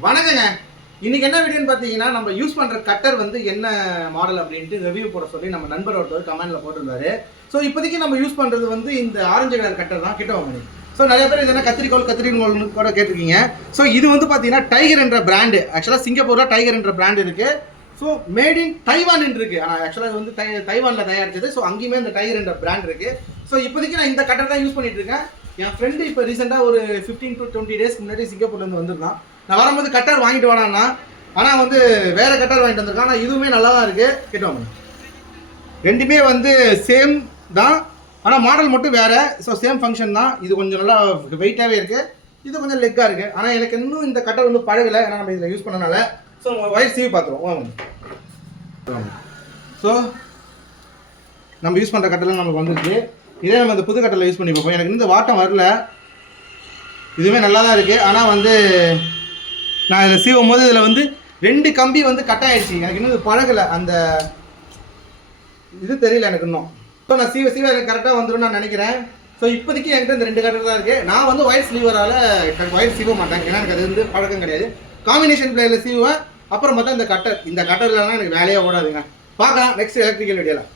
வணக்கங்க. இன்னைக்கு என்ன வீடியோன்னு பார்த்தீங்கன்னா, நம்ம யூஸ் பண்ற கட்டர் வந்து என்ன மாடல் அப்படின்ட்டு ரிவ்யூ போட சொல்லி நம்ம நண்பர் ஒருத்தர் கமெண்ட்ல போட்டிருந்தாரு. ஸோ இப்போதைக்கு நம்ம யூஸ் பண்றது வந்து இந்த ஆரஞ்சு கலர் கட்டர் தான். கிட்ட வாங்க. ஸோ நிறைய பேர் இது என்ன கத்திரிக்கோள்னு கூட கேட்டிருக்கீங்க. ஸோ இது வந்து பார்த்தீங்கன்னா டைகர் என்ற பிராண்டு. ஆக்சுவலாக சிங்கப்பூரில் டைகர் என்ற பிராண்ட் இருக்கு. ஸோ மேட் இன் தைவான் இருக்கு. ஆனால் ஆக்சுவலாக இது வந்து தைவானில் தயாரிச்சது. ஸோ அங்கேயுமே இந்த டைகர் என்ற பிராண்ட் இருக்கு. ஸோ இப்போதைக்கு நான் இந்த கட்டர் தான் யூஸ் பண்ணிட்டு இருக்கேன். என் ஃப்ரெண்டு இப்போ ரீசெண்டாக ஒரு 15 to 20 டேஸ்க்கு முன்னாடி சிங்கப்பூர்லேருந்து வந்திருந்தான். நான் வரும்போது கட்டர் வாங்கிட்டு வரான்னா, ஆனால் வந்து வேறு கட்டர் வாங்கிட்டு வந்திருக்கான். ஆனால் இதுவுமே நல்லா தான் இருக்குது. கேட்டோம், ரெண்டுமே வந்து சேம் தான், ஆனால் மாடல் மட்டும் வேறு. ஸோ சேம் ஃபங்க்ஷன் தான். இது கொஞ்சம் நல்லா வெயிட்டாகவே இருக்குது, இது கொஞ்சம் லெக்காக இருக்குது. ஆனால் எனக்கு இன்னும் இந்த கட்டர் வந்து பழகலை, ஏன்னா நம்ம இதில் யூஸ் பண்ணனால. ஸோ ஒயர் சீவி பார்த்துருவோம். ஸோ நம்ம யூஸ் பண்ணுற கட்டரில் நமக்கு வந்துருக்கு. இதே நம்ம இந்த புது கட்டரில் யூஸ் பண்ணி பார்ப்போம். எனக்கு இந்த வாட்டம் வரல, இதுவுமே நல்லா தான் இருக்குது. ஆனால் வந்து நான் இதில் சீவும் போது இதில் வந்து 2 கம்பி வந்து கட் ஆகிடுச்சு. எனக்கு இன்னும் இது பழகலை, அந்த இது தெரியல எனக்கு இன்னும். ஸோ நான் சீவ எனக்கு கரெக்டாக வந்துடும் நான் நினைக்கிறேன். ஸோ இப்போதைக்கு என்கிட்ட இந்த 2 கட்டர் தான் இருக்குது. நான் வந்து ஒயர் ஸ்லீவரால் ஒயர் சீவ மாட்டேன், ஏன்னா எனக்கு அது வந்து பழக்கம் கிடையாது. காம்பினேஷன் பிளேயரில் சீவுவேன். அப்புறம் பார்த்தா இந்த கட்டர் இல்லைன்னா எனக்கு வேலையே ஓடாதுங்க. பார்க்கலாம் நெக்ஸ்ட் எலக்ட்ரிக்கல் வீடியோவில்.